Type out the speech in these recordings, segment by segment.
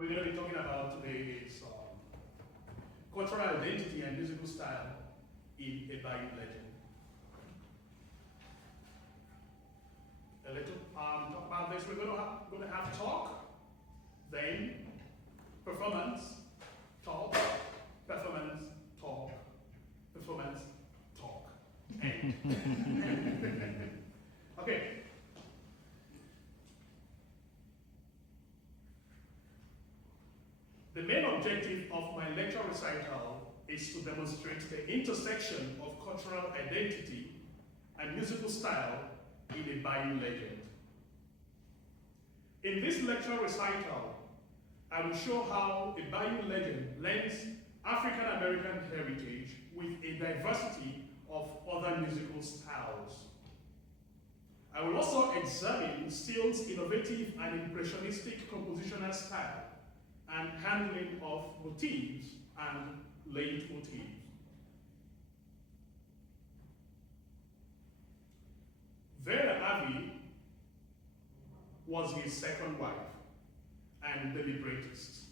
we're going to be talking about today is cultural identity and musical style in a Bayou legend. A little talk about this. We're going to have talk, then performance, talk, performance, talk, performance, talk. End. Okay. The main objective of my lecture recital is to demonstrate the intersection of cultural identity and musical style in a Bayou legend. In this lecture recital, I will show how a Bayou legend blends African American heritage with a diversity of other musical styles. I will also examine Steele's innovative and impressionistic compositional style and handling of motifs and leitmotifs. Vera Avi was his second wife and the librettist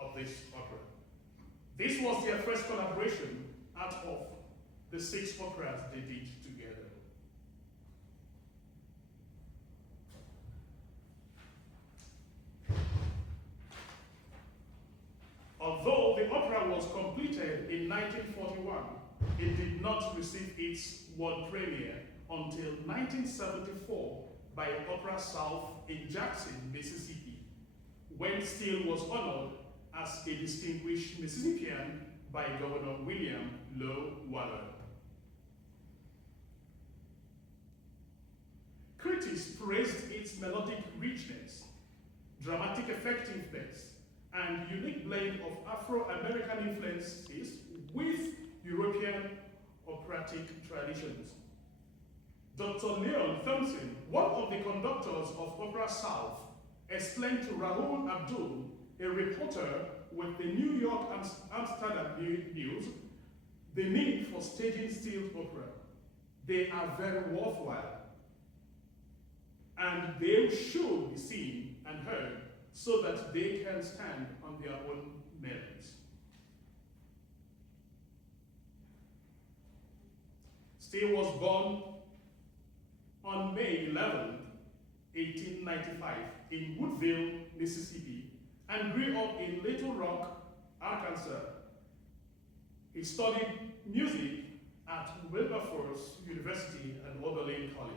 of this opera. This was their first collaboration out of the 6 operas they did together. Although the opera was completed in 1941, it did not receive its world premiere until 1974 by Opera South in Jackson, Mississippi, when Steele was honored as a distinguished Mississippian by Governor William Low Waller. Critics praised its melodic richness, dramatic effectiveness, and unique blend of Afro-American influences with European operatic traditions. Dr. Leon Thompson, one of the conductors of Opera South, explained to Rahul Abdul, a reporter with the New York Amsterdam News, the need for staging Steele's opera. They are very worthwhile, and they should be seen and heard so that they can stand on their own merits. Steele was born on May 11, 1895 in Woodville, Mississippi, and grew up in Little Rock, Arkansas. He studied music at Wilberforce University and Oberlin College.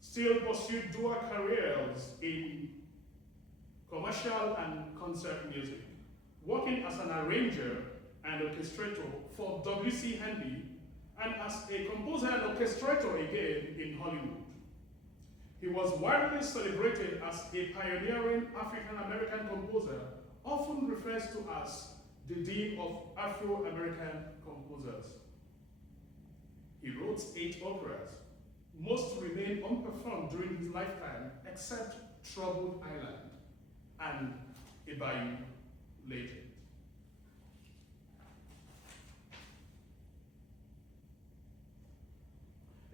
Steele pursued dual careers in commercial and concert music, working as an arranger and orchestrator for W.C. Handy, and as a composer and orchestrator again in Hollywood. He was widely celebrated as a pioneering African-American composer, often referred to as the Dean of Afro-American composers. He wrote 8 operas. Most remain unperformed during his lifetime, except Troubled Island and a Bayou legend.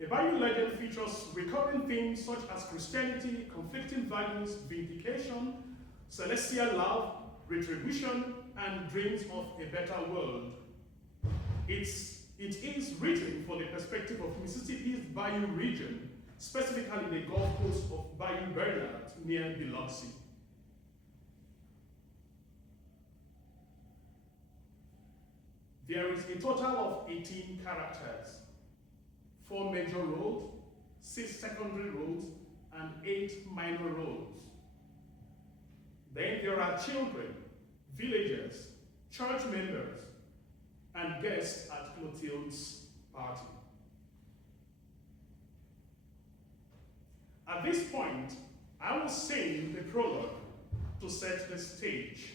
A Bayou legend features recurring themes such as Christianity, conflicting values, vindication, celestial love, retribution, and dreams of a better world. It is written for the perspective of Mississippi's Bayou region, specifically the Gulf Coast of Bayou Bernard near Biloxi. There is a total of 18 characters, 4 major roles, 6 secondary roles, and 8 minor roles. Then there are children, villagers, church members, and guests at Clothilde's party. At this point, I will sing the prologue to set the stage.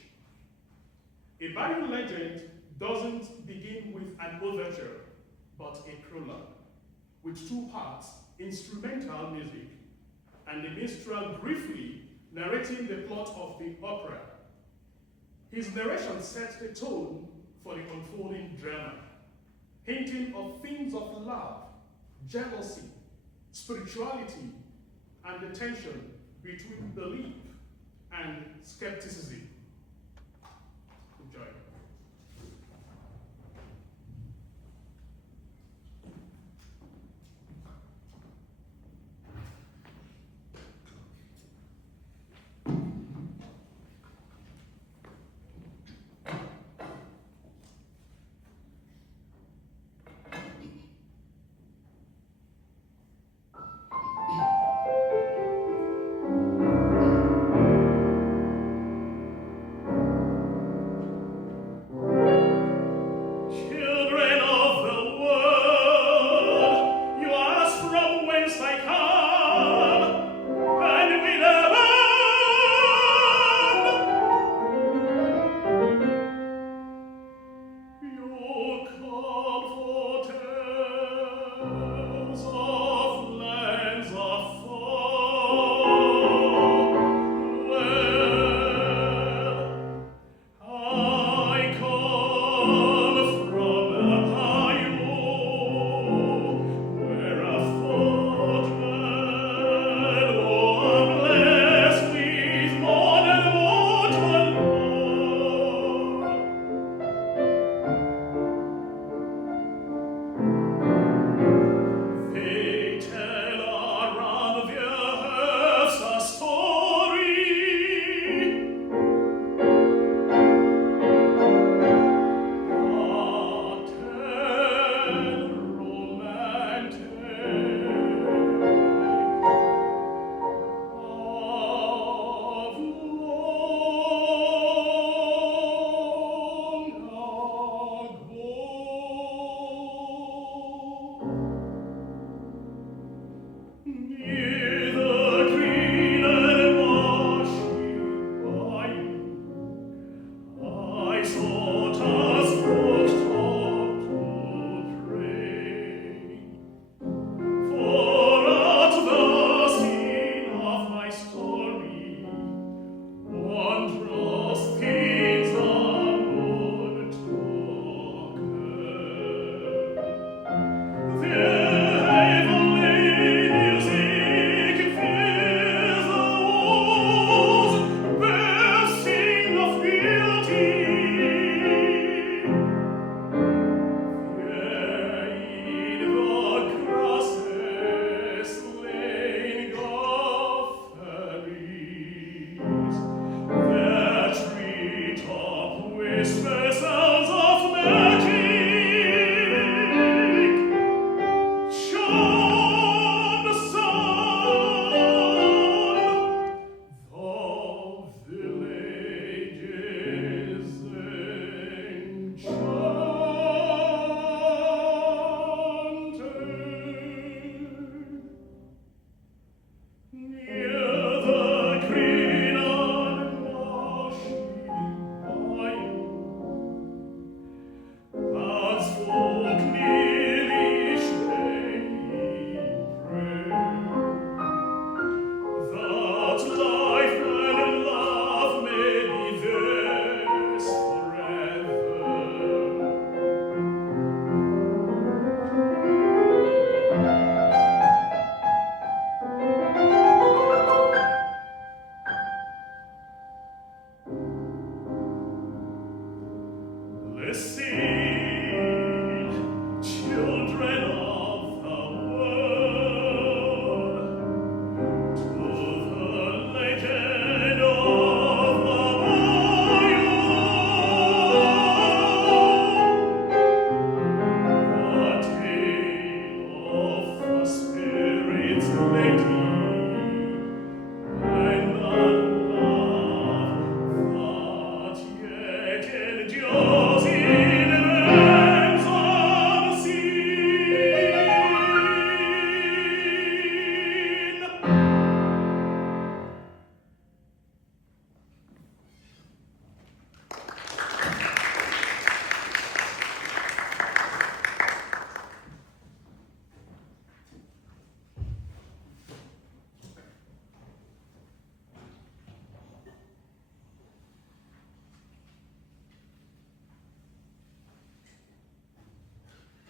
A Bayou legend doesn't begin with an overture, but a prologue, with 2 parts, instrumental music, and the minstrel briefly narrating the plot of the opera. His narration sets the tone for the unfolding drama, hinting of themes of love, jealousy, spirituality, and the tension between belief and skepticism. Enjoy.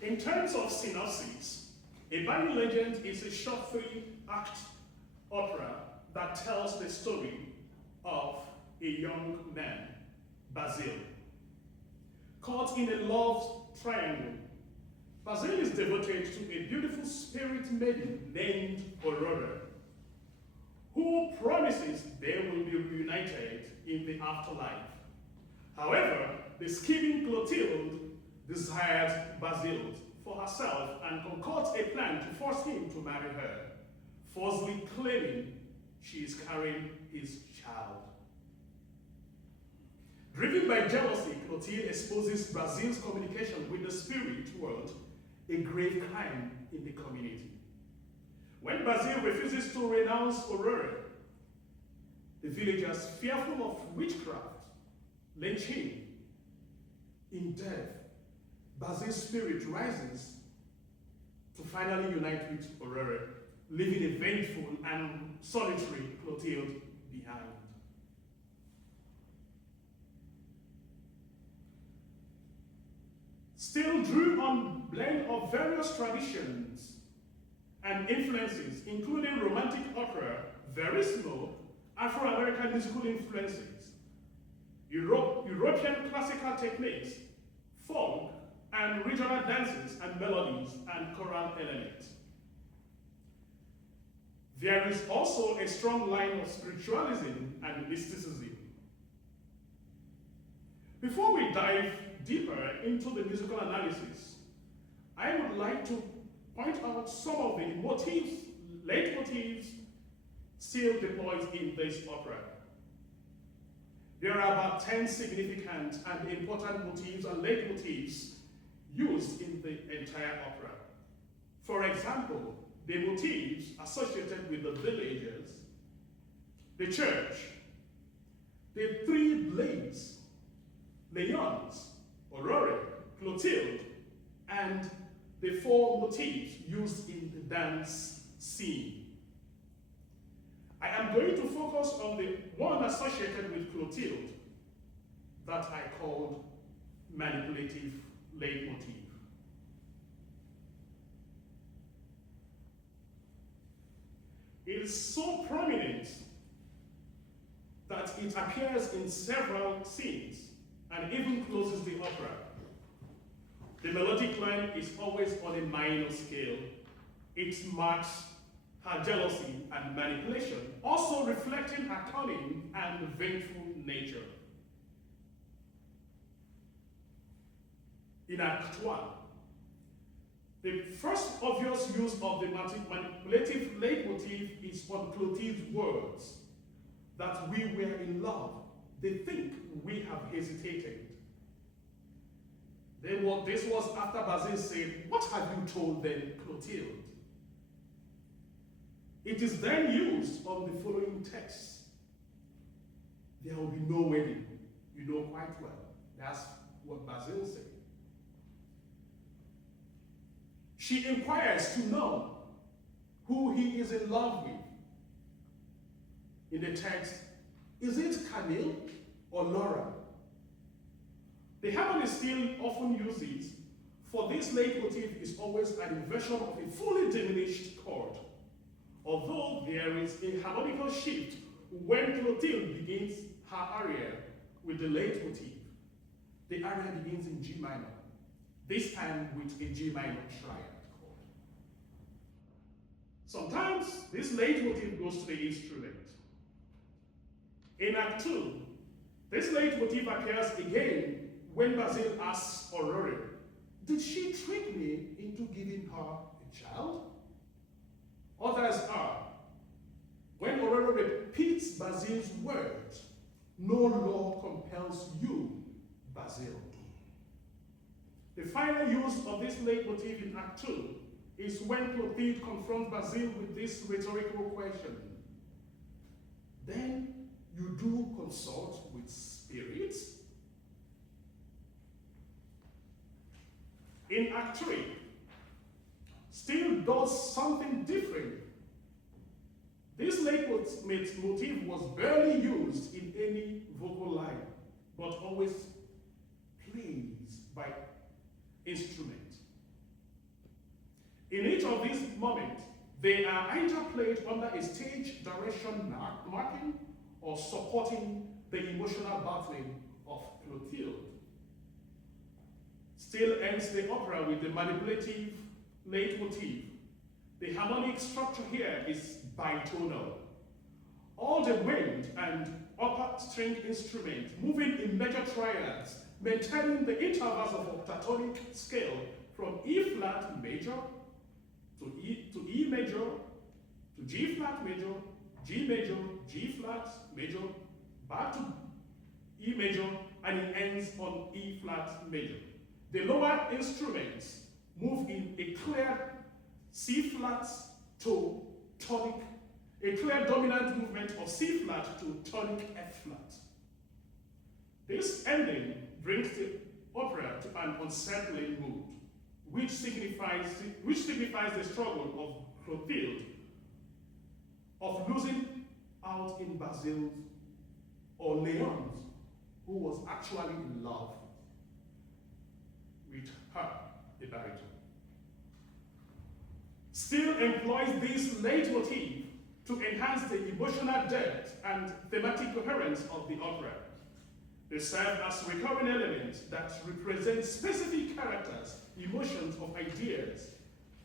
In terms of synopsis, a Bayou legend is a short 3-act opera that tells the story of a young man, Bazile. Caught in a love triangle, Bazile is devoted to a beautiful spirit maiden named Aurore, who promises they will be reunited in the afterlife. However, the scheming Clothilde desires Bazile for herself and concocts a plan to force him to marry her, falsely claiming she is carrying his child. Driven by jealousy, Clothilde exposes Bazile's communication with the spirit world, a grave crime in the community. When Bazile refuses to renounce Aurore, the villagers, fearful of witchcraft, lynch him. In death, Bazile's spirit rises to finally unite with Aurore, leaving a vengeful and solitary Clothilde behind. Still drew on blend of various traditions and influences, including romantic opera, very slow Afro-American musical influences, European classical techniques, folk, and regional dances and melodies and choral elements. There is also a strong line of spiritualism and mysticism. Before we dive deeper into the musical analysis, I would like to point out some of the motifs, leitmotifs, still deployed in this opera. There are about 10 significant and important motifs and leitmotifs used in the entire opera. For example, the motifs associated with the villagers, the church, the three blades, Leons, Aurore, Clothilde, and the four motifs used in the dance scene. I am going to focus on the one associated with Clothilde that I called manipulative leitmotif. It is so prominent that it appears in several scenes and even closes the opera. The melodic line is always on a minor scale. It marks her jealousy and manipulation, also reflecting her cunning and vengeful nature. In Act 1, the first obvious use of the manipulative leitmotif is on Clothilde's words that we were in love. They think we have hesitated. This was after Bazile said, "What have you told them, Clothilde?" It is then used on the following text. There will be no wedding. You know quite well. That's what Bazile said. She inquires to know who he is in love with. In the text, is it Camille or Laura? The harmonist still often uses, for this leitmotif is always an inversion of a fully diminished chord. Although there is a harmonical shift when Clothilde begins her aria with the leitmotif. The aria begins in G minor, this time with a G minor triad chord. Sometimes this leitmotif goes to the instrument. In Act 2, this leitmotif appears again when Bazile asks Aurore, "Did she trick me into giving her a child?" Others are, when Aurore repeats Bazile's words, "No law compels you, Bazile." The final use of this leitmotif in Act 2 is when Clothilde confronts Bazile with this rhetorical question. "Then you do consult with spirits?" In Act 3, still does something different. This leitmotif was barely used in any vocal line, but always plays by instrument. In each of these moments, They are either played under a stage direction marking or supporting the emotional battling of Clothilde. Still ends the opera with the manipulative leitmotif. The harmonic structure here is bitonal. All the wind and upper string instruments moving in major triads, maintaining the intervals of octatonic scale from E flat major to E major to G flat major, G flat major, back to E major, and it ends on E flat major. The lower instruments move in a clear C flat to tonic, a clear dominant movement of C flat to tonic F flat. This ending brings the opera to an unsettling mood, which signifies the struggle of Clothilde of losing out in Bazile's or Leon's, who was actually in love with her, the baritone. Still employs this leitmotif to enhance the emotional depth and thematic coherence of the opera. They serve as recurring elements that represent specific characters, emotions, or ideas.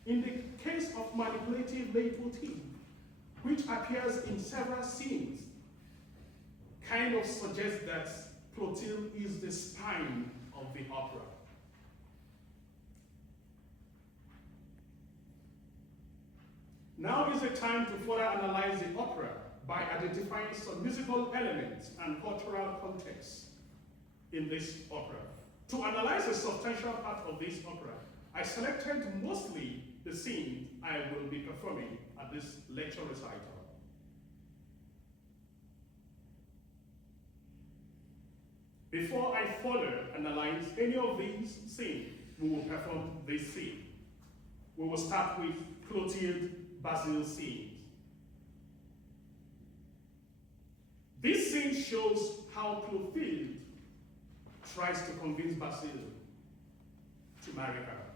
In the case of manipulative leitmotif, which appears in several scenes, kind of suggests that Clothilde is the spine of the opera. Now is the time to further analyze the opera by identifying some musical elements and cultural context in this opera. To analyze a substantial part of this opera, I selected mostly the scene I will be performing at this lecture recital. Before I further analyze any of these scenes, we will perform this scene. We will start with Clothilde Bazile scenes. This scene shows how Clothilde tries to convince Bazile to marry her.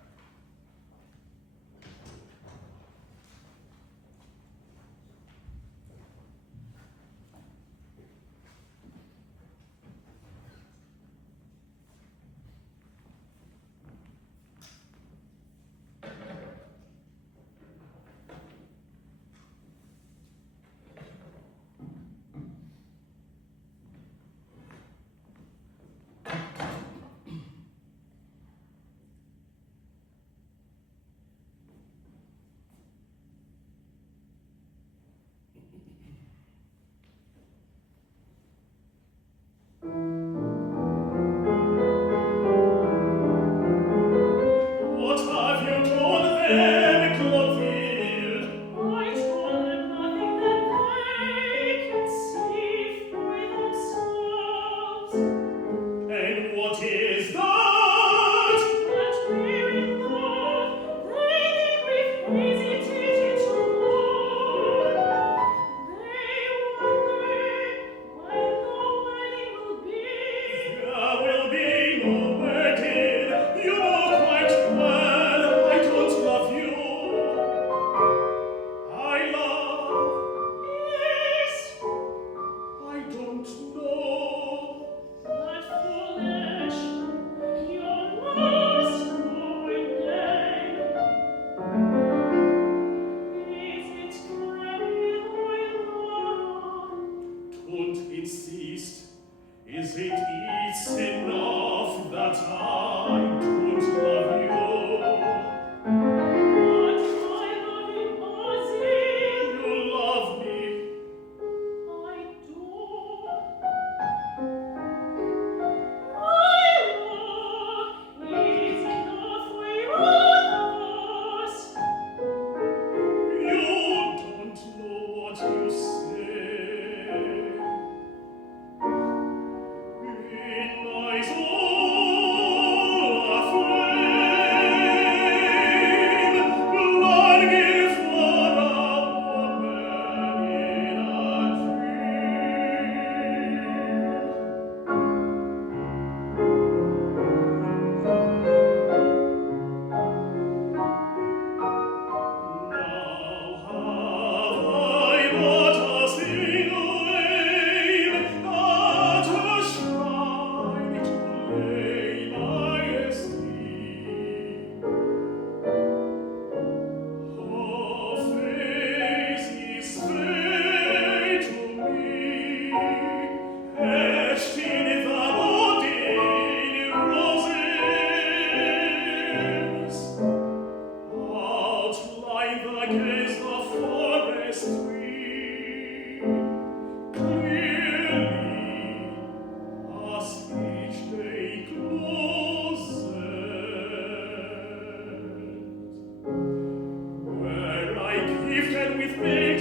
We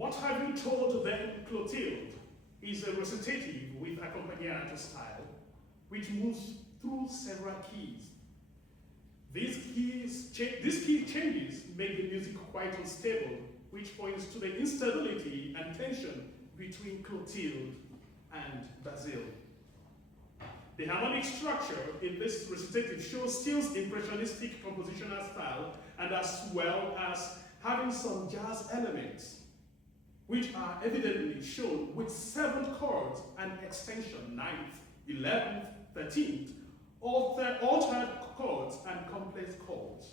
What Have You Told Them, Clothilde is a recitative with accompagnato style, which moves through several keys. These key changes make the music quite unstable, which points to the instability and tension between Clothilde and Bazile. The harmonic structure in this recitative shows Steele's impressionistic compositional style, and as well as having some jazz elements, which are evidently shown with 7th chords and extension 9th, 11th, 13th, altered chords and complex chords.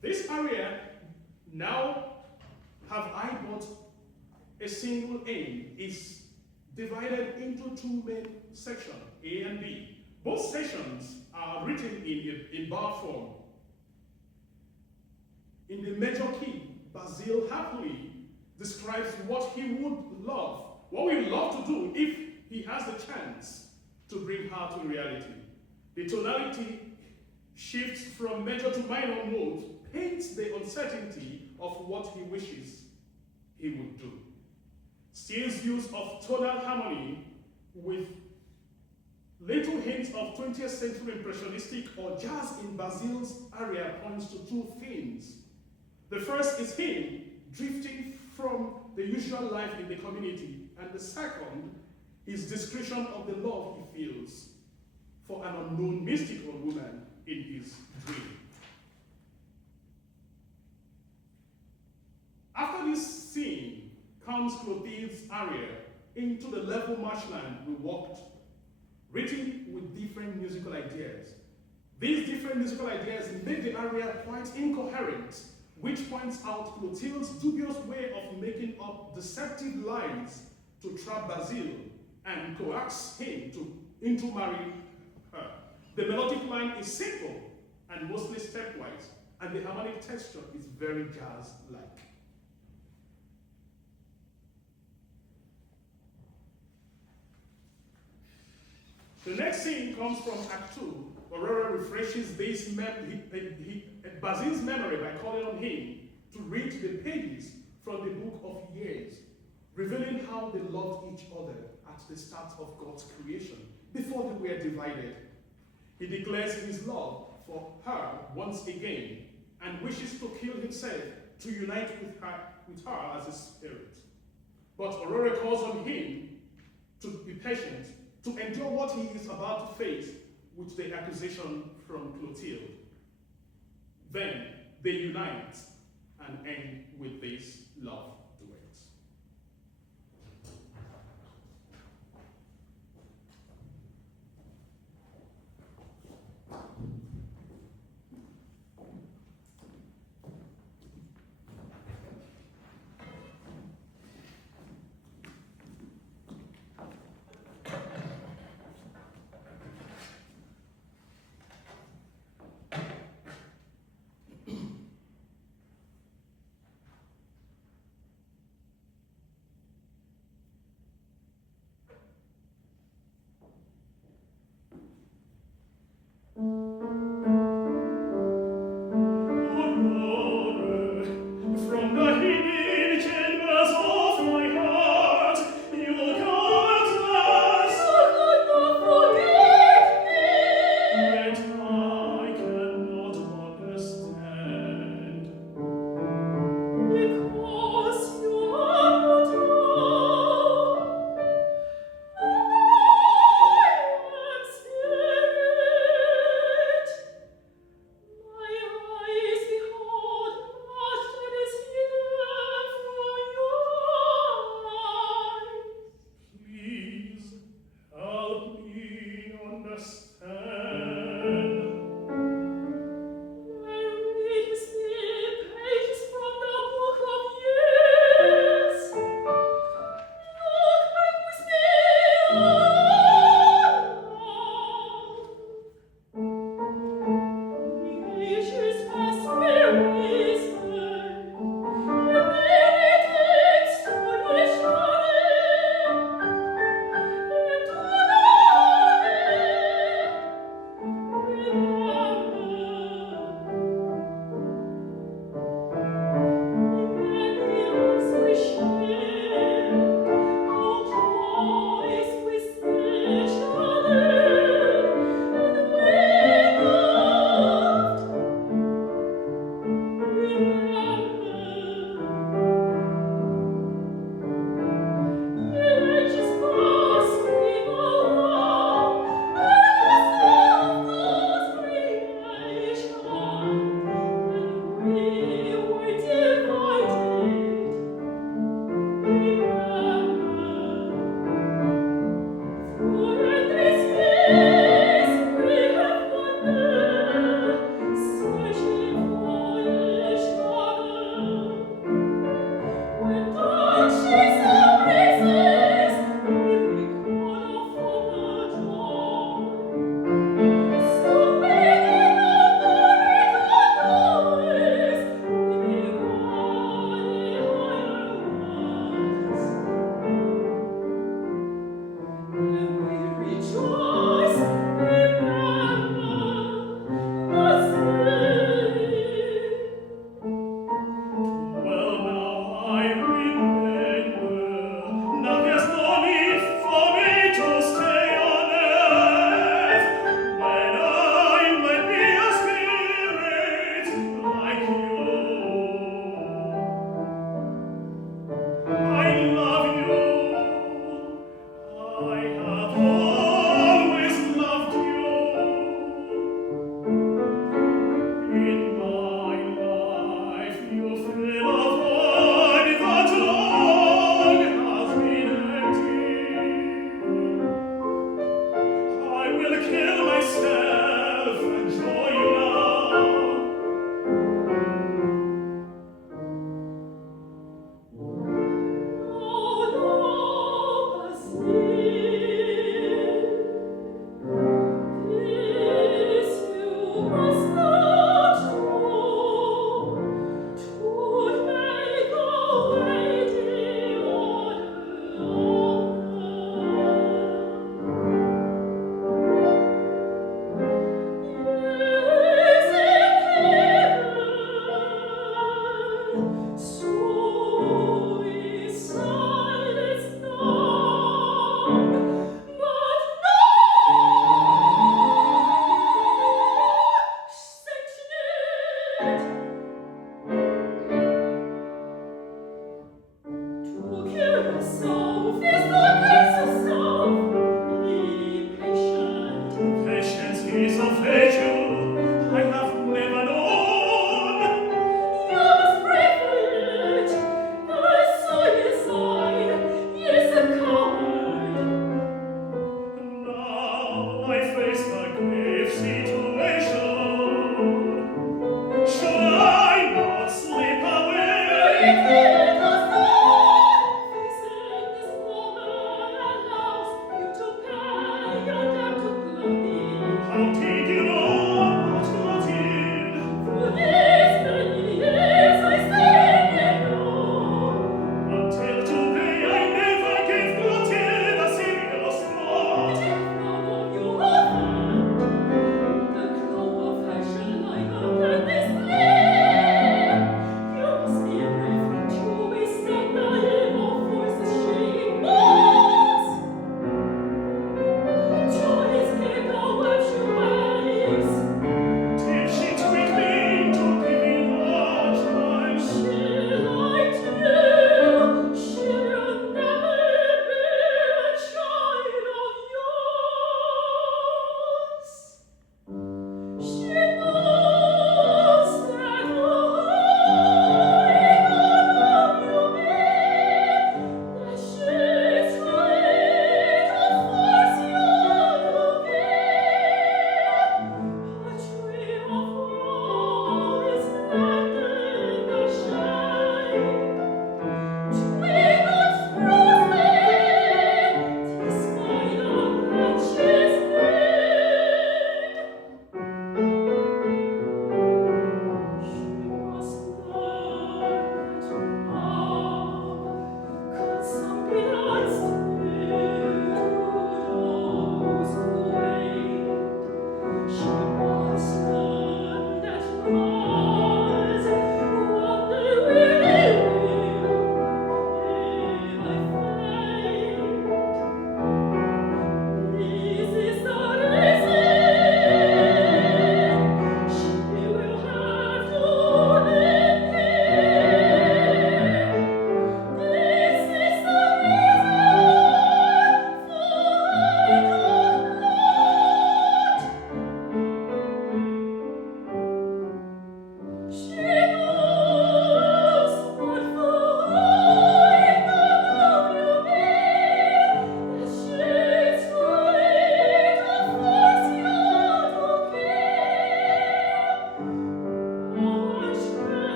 This aria now have I but a single aim is divided into 2 main sections, A and B. Both sections are written in bar form. In the major key, Bazile happily describes what he would love, what we love to do if he has the chance to bring her to reality. The tonality shifts from major to minor modes, paints the uncertainty of what he wishes he would do. Steele's use of tonal harmony with little hints of 20th century impressionistic or jazz in Bazile's aria points to 2 themes. The first is him drifting from the usual life in the community, and the second is description of the love he feels for an unknown mystical woman in his dream. After this scene comes Clothilde's aria into the level marshland we walked, written with different musical ideas. These different musical ideas make the aria quite incoherent, which points out Clothilde's dubious way of making up deceptive lies to trap Bazile and coax him into marrying her. The melodic line is simple and mostly stepwise, and the harmonic texture is very jazz-like. The next scene comes from Act 2. Aurore refreshes Bazile's memory by calling on him to read the pages from the Book of Years, revealing how they loved each other at the start of God's creation, before they were divided. He declares his love for her once again and wishes to kill himself to unite with her as a spirit. But Aurore calls on him to be patient, to endure what he is about to face with the accusation from Clothilde. Then they unite and end with this love duet.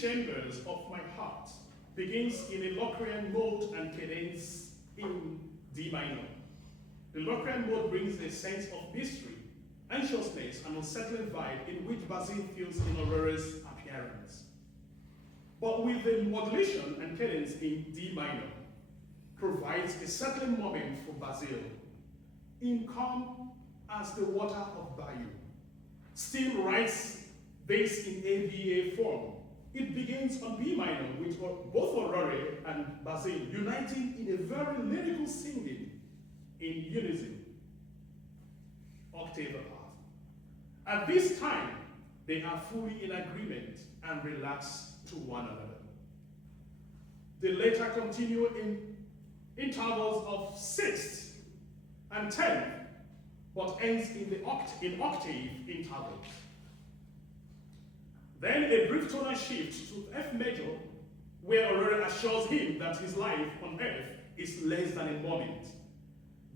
chambers of my heart begins in a Locrian mode and cadence in D minor. The Locrian mode brings a sense of mystery, anxiousness, and unsettling vibe in which Bazile feels in Aurore's appearance. But with the modulation and cadence in D minor, provides a settling moment for Bazile, in calm as the water of Bayou. Still writes this in ABA form. It begins on B minor with both Aurore and Bazile uniting in a very lyrical singing in unison, octave apart. At this time, they are fully in agreement and relax to one another. They later continue in intervals of sixths and tenth, but ends in octave intervals. Then a brief tonal shift to F major, where Aurore assures him that his life on earth is less than a moment.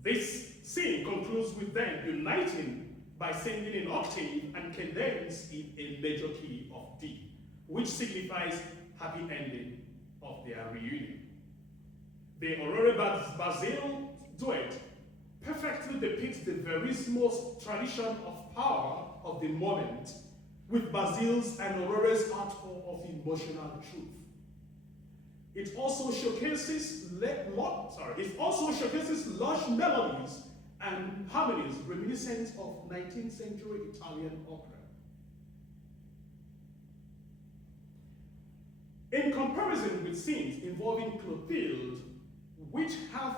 This scene concludes with them uniting by singing in octave and cadence in a major key of D, which signifies happy ending of their reunion. The Aurore-Bazile duet perfectly depicts the verissimo tradition of power of the moment, with Bazile's and Aurore's outpour of emotional truth. It also showcases lush melodies and harmonies reminiscent of 19th century Italian opera. In comparison with scenes involving Clothilde, which have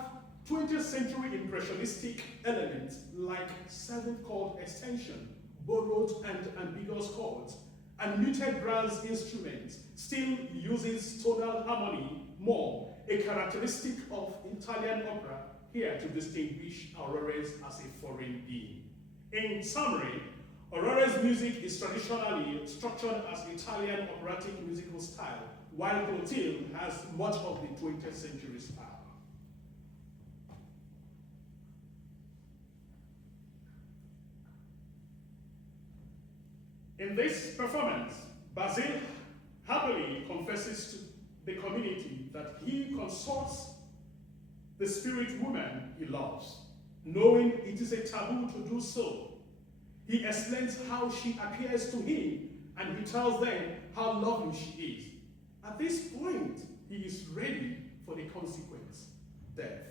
20th century impressionistic elements like seventh chord extension, borrowed and ambiguous chords, and muted brass instruments, still uses tonal harmony more, a characteristic of Italian opera, here to distinguish Aurore's as a foreign being. In summary, Aurore's music is traditionally structured as Italian operatic musical style, while Clothilde has much of the 20th century style. In this performance, Bazile happily confesses to the community that he consorts the spirit woman he loves, knowing it is a taboo to do so. He explains how she appears to him, and he tells them how lovely she is. At this point, he is ready for the consequence, death,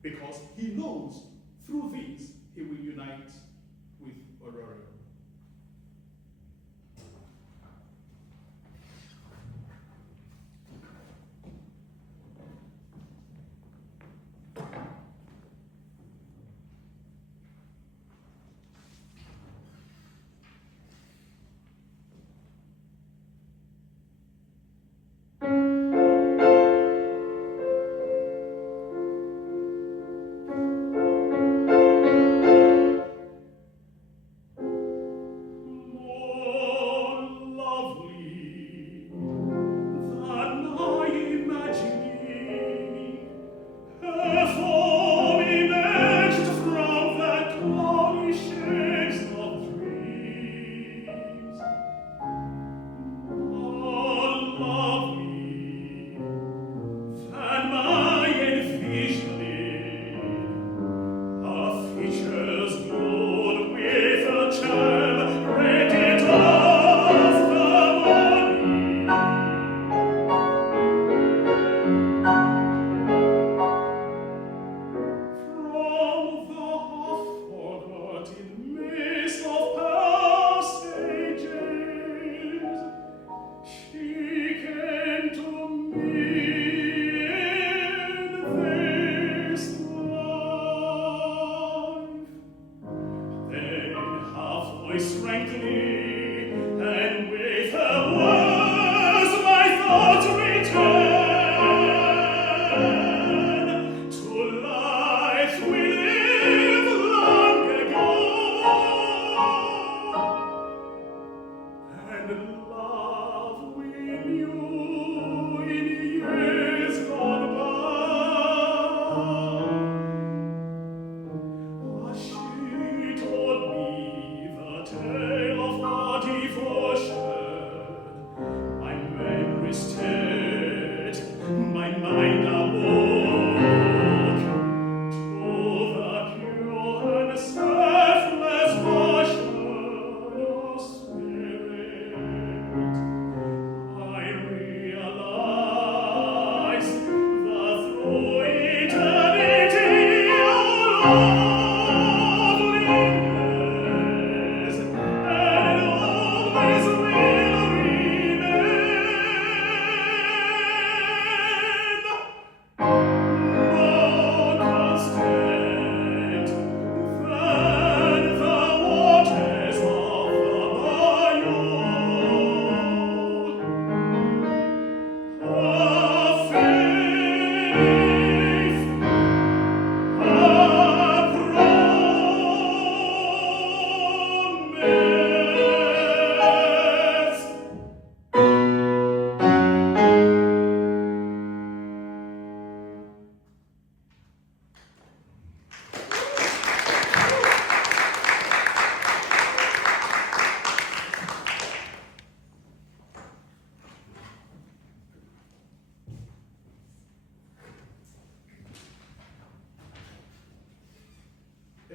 because he knows through this he will unite with Aurore.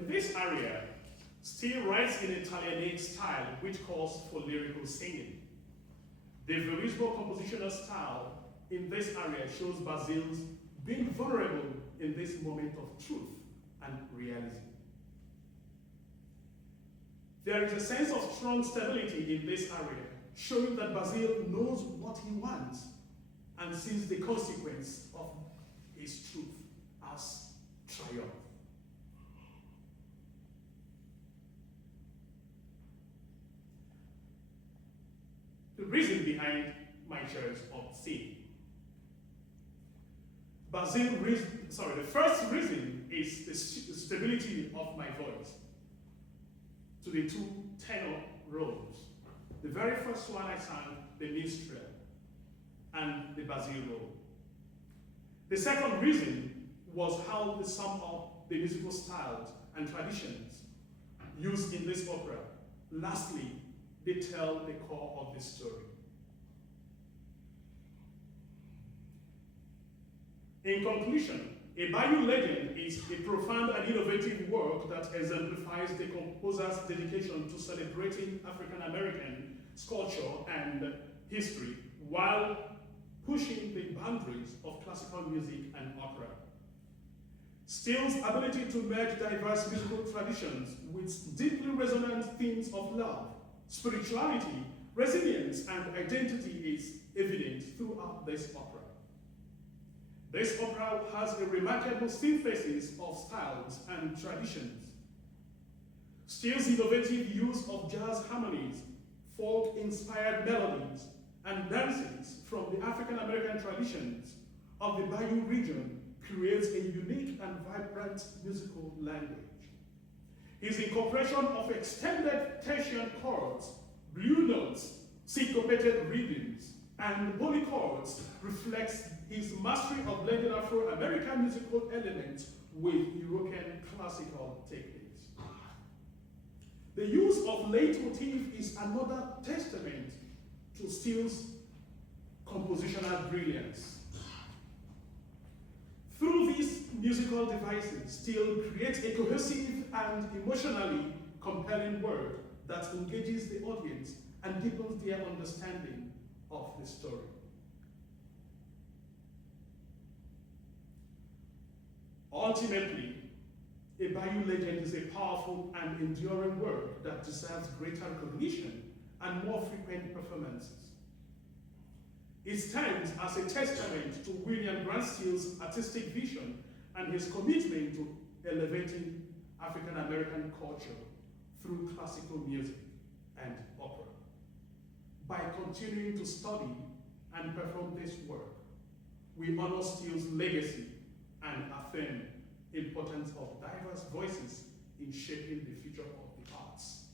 This aria still writes in Italianate style, which calls for lyrical singing. The verismo compositional style in this aria shows Bazile's being vulnerable in this moment of truth and reality. There is a sense of strong stability in this aria, showing that Bazile knows what he wants and sees the consequence of his truth as triumph. The reason behind my choice of theme. The first reason is the stability of my voice to the two tenor roles. The very first one I sang, the Minstrel, and the Bazile role. The second reason was how they sum up the musical styles and traditions used in this opera. Lastly, they tell the core of the story. In conclusion, A Bayou Legend is a profound and innovative work that exemplifies the composer's dedication to celebrating African American culture and history while pushing the boundaries of classical music and opera. Still's ability to merge diverse musical traditions with deeply resonant themes of love, spirituality, resilience, and identity is evident throughout this opera. This opera has a remarkable synthesis of styles and traditions. Still's innovative use of jazz harmonies, folk-inspired melodies, and dances from the African American traditions of the Bayou region creates a unique and vibrant musical language. His incorporation of extended tertian chords, blue notes, syncopated rhythms, and polychords reflects his mastery of blending Afro-American musical elements with European classical techniques. The use of leitmotif is another testament to Still's compositional brilliance. Through these musical devices, Still creates a cohesive and emotionally compelling work that engages the audience and deepens their understanding of the story. Ultimately, A Bayou Legend is a powerful and enduring work that deserves greater recognition and more frequent performances. It stands as a testament to William Grant Still's artistic vision and his commitment to elevating African American culture through classical music and opera. By continuing to study and perform this work, we honor Still's legacy and affirm the importance of diverse voices in shaping the future of the arts.